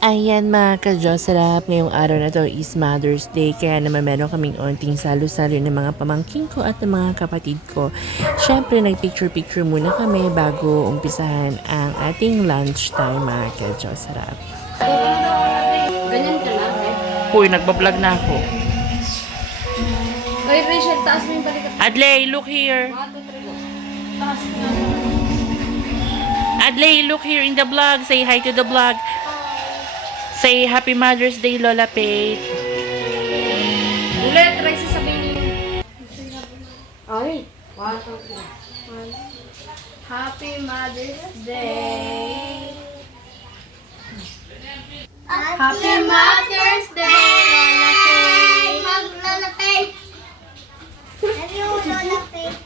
Ayan mga ka-Diyos, sarap ngayong araw na to is Mother's Day. Kaya naman meron kaming onting salo-salo ng mga pamangking ko at ng mga kapatid ko. Siyempre, nag-picture-picture muna kami bago umpisahan ang ating lunch time mga ka-Diyos. Sarap. Ganyan ka lang eh. Uy, nagbablog na ako. Kay Rachel, taas mo yung balikat. Adley, look here. 1, 2, 3, go. Taas mo. Adley, look here in the vlog. Say hi to the vlog. Say Happy Mother's Day, Lola Pate. Ulit, try sasabihin niyo. Ay. 1, 2, 3. Happy Mother's Day. Happy Mother's Day, Lola Pate. Lola Pate. Love you, Lola Pate.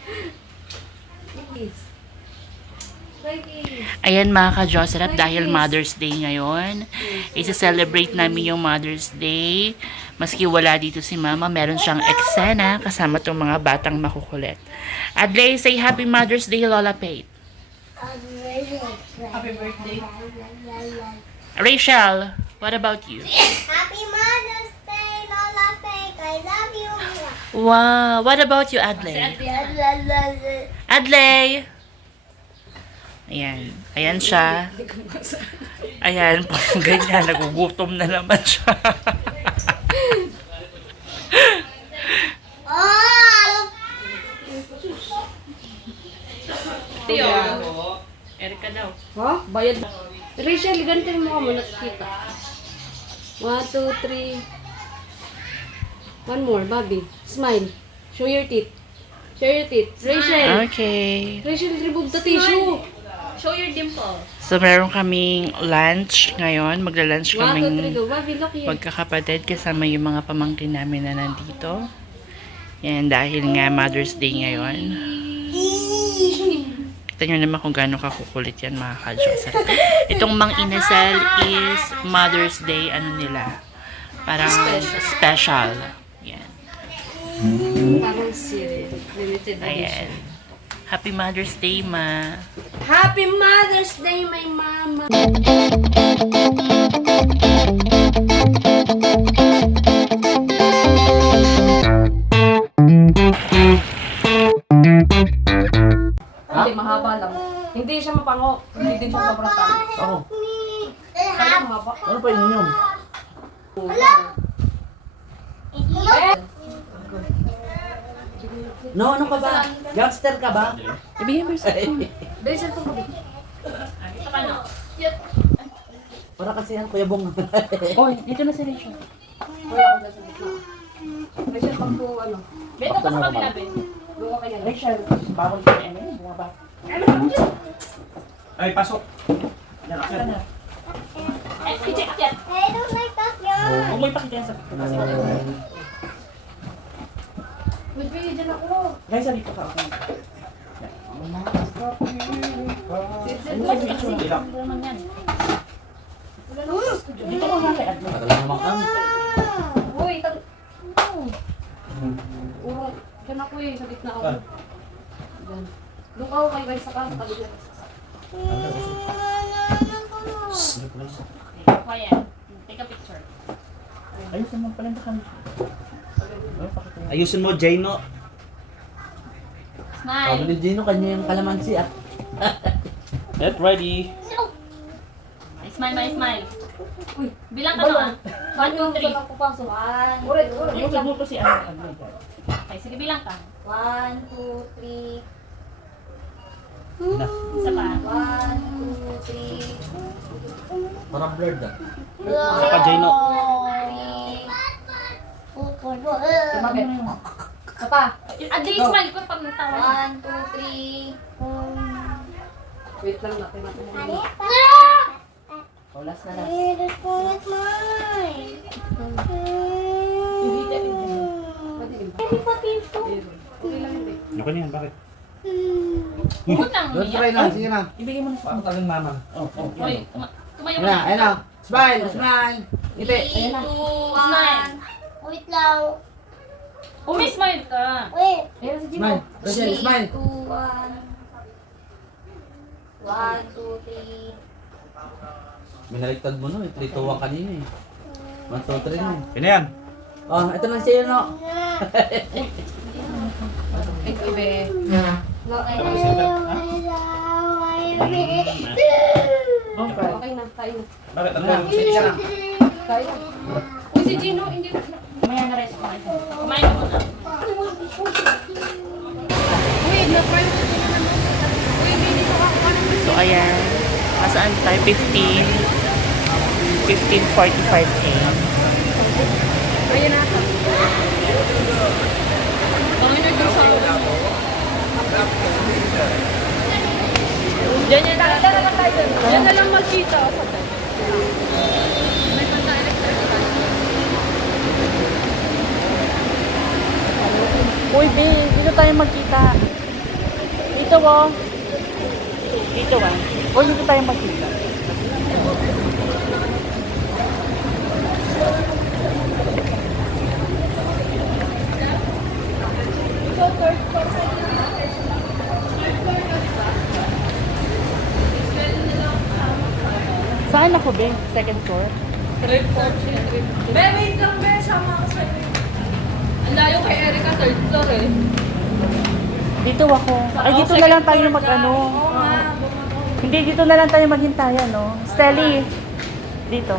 Ayan mga ka-Diyos, sarap dahil Mother's Day ngayon. Isa-celebrate namin yung Mother's Day. Maski wala dito si Mama, meron siyang eksena kasama tong mga batang makukulit. Adley, say Happy Mother's Day, Lola Pate. Happy birthday. Rachel, what about you? Happy Mother's Day, Lola Pate. I love you. Wow, what about you, Adley? Adley! Ayan. Ayan siya. Ayan po. Ganyan. Nagugutom na naman siya. Oh! Tiyo. Erika daw. Ha? Bayad. Rachel, ganito mo ka muna kita. 1, 2, 3. One more, Bobby. Smile. Show your teeth. Show your teeth. Rachel. Okay. Rachel, remove the tissue. Show your dimple. So, meron kaming lunch ngayon. Magla-lunch 1, 2, 3, kaming go. Bobby, look here. magkakapatid kasama yung mga pamangkin namin na nandito. Yan, dahil nga Mother's Day ngayon. Kita nyo naman kung gaano kakukulit yan mga ka-Diyos. Itong Mang Inasal is Mother's Day, ano nila? Parang special. Yan. Parang limited edition. Ayan. Happy Mother's Day, Ma. Happy Mother's Day, my mama. Hindi, mahaba lang. Hindi siya mapango. Hindi din siya sobrang tamis. Ako. Kaya mahaba. Ano pa yun yun? No, ano ka ba? Youngster ka ba? Ibigay mo yung Bilisan ito mo. Para kasi yan, Kuya Bong. Oh, dito na si Rachel. Wala ko dyan sa gitna. Rachel, pag po ano. Beto ka sa kabila, Ben. Doon ka kanya. Rachel, bawal ka na yun. Bunga ba? Ay, pasok. Yan, akyat na. Ay, check yan. I don't like that yarn. Huwag mo ipakita yan sa kasi. Wait, wait, dyan ako. Guys, dito ka. Sit, sit, Ano kayo yung itsura? Ano naman yan? Dito ka nga kay Adlo. Tagal naman kang. Uy, urong. Dyan ako eh, sa gitna ako. Dyan. Doon ako kay guys sa kasa, tabi dyan. Quiet. Take a picture. Ayusin mo pala kami. Ayusin mo, Jano. Smile. Sabi ni Jano, kanya yung kalamansi ah. Get ready. Smile, smile. Uy, Bilang ka na. 1, 2, 3. Ako pasok. 1, ulit, ulit. Yung siguro si Adlo. Okay, sige, bilang ka. 1, 2, 3. Isa pa. 1, 2, 3. Parang blurred ah. Isa pa, Jano. Tumagay. Isa pa. At least smile ko pag natawa. 1, 2, 3. Wait lang natin natin. Olas na lang. Let's go with mine. Pwede din ba? Okay lang hindi. Ako niyan, bakit? Huwag lang Don't umiyak. try na, sige na. Ibigay mo na sa tagang mama. Oh, oh. Hoy, tumayo Ayun ka na, na. ayun na. Smile, smile. Ngiti. 3, 2, 1. Wait lang. Umi-smile ka. Wait. Ayan si Jimbo. Smile. Rachel, smile. 2, 1. 1, 2, 3. Minaliktad mo no, 3-2-1 kanina eh. 1-2-3 na eh. Sino yan? Oh, ito na siya no. Thank you, be. Okay na, kain na. Bakit? Ano yan? Sige ka na. Kain na. Uy, si Gino, hindi na. Kumain na rin. Kumain ka muna. Uy, na-try mo. Uy, hindi ko ako. So, ayan. Nasaan tayo? 15:45 a.m. Ayan na ako. Ang ina doon sa... Diyan yan na lang tayo. Diyan na lang magkita. May panta electric. Uy, be, dito tayo magkita. Dito, oh. Dito, ah. Uy, dito tayo magkita. Saan ako, be? Second floor? Be, wait lang, be. Sama ka sa'yo. Ang layo kay Erica, third floor eh. Dito ako. Ay, dito na lang tayo mag-ano. Hindi, dito na lang tayo maghintayan, no? Stelly. Dito.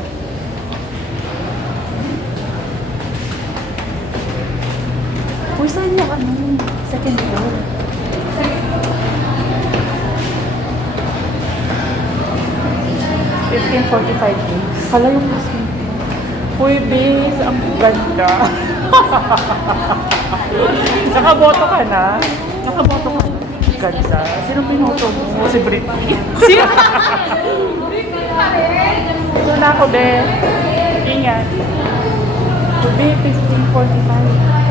Uy, saan yung ano? Second floor. Hala yung kasi. Uy, bes, ang ganda. Nakaboto ka na? Nakaboto ka na? Ganda. Sino pinoto mo? Si Britney. Sino? Ito na ako, be. Ingat. Be, 15:45.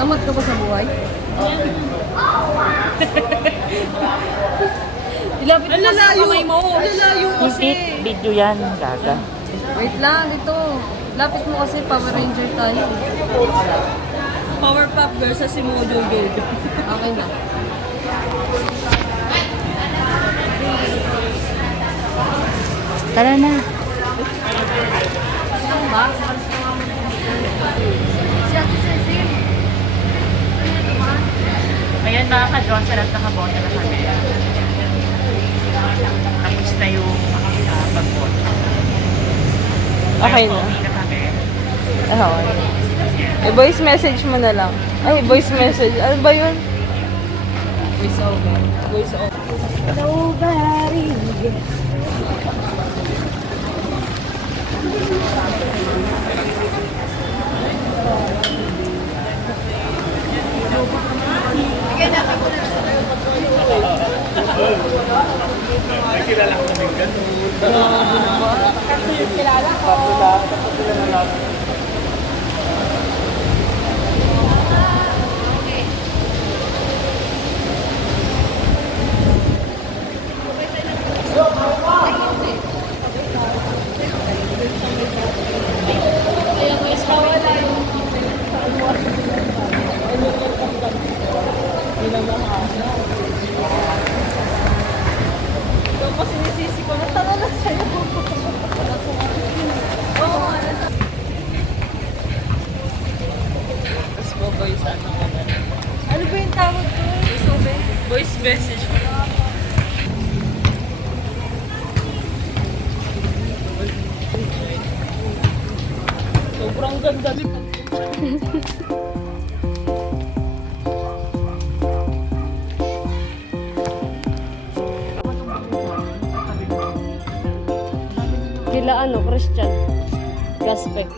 Tamad ka ba sa buhay? Ilapit mo sa kamay mo. Lalayo Hindi, video yan, gaga. Wait lang, ito. Lapit mo kasi Power Ranger tayo. Powerpuff Girls sa si Mojo Jojo. Okay na. Tara na. Ayan mga ka-Jocelyn at nakaboto na kami. Tapos na yung pag-vote. Okay na. Pauwi na kami. Eh, voice message mo na lang. Ay, voice message. Ano ba yun? Voice over. Voice over. Nobody gets Message. Sobrang ganda nito. Kila ano, Christian. Prospect.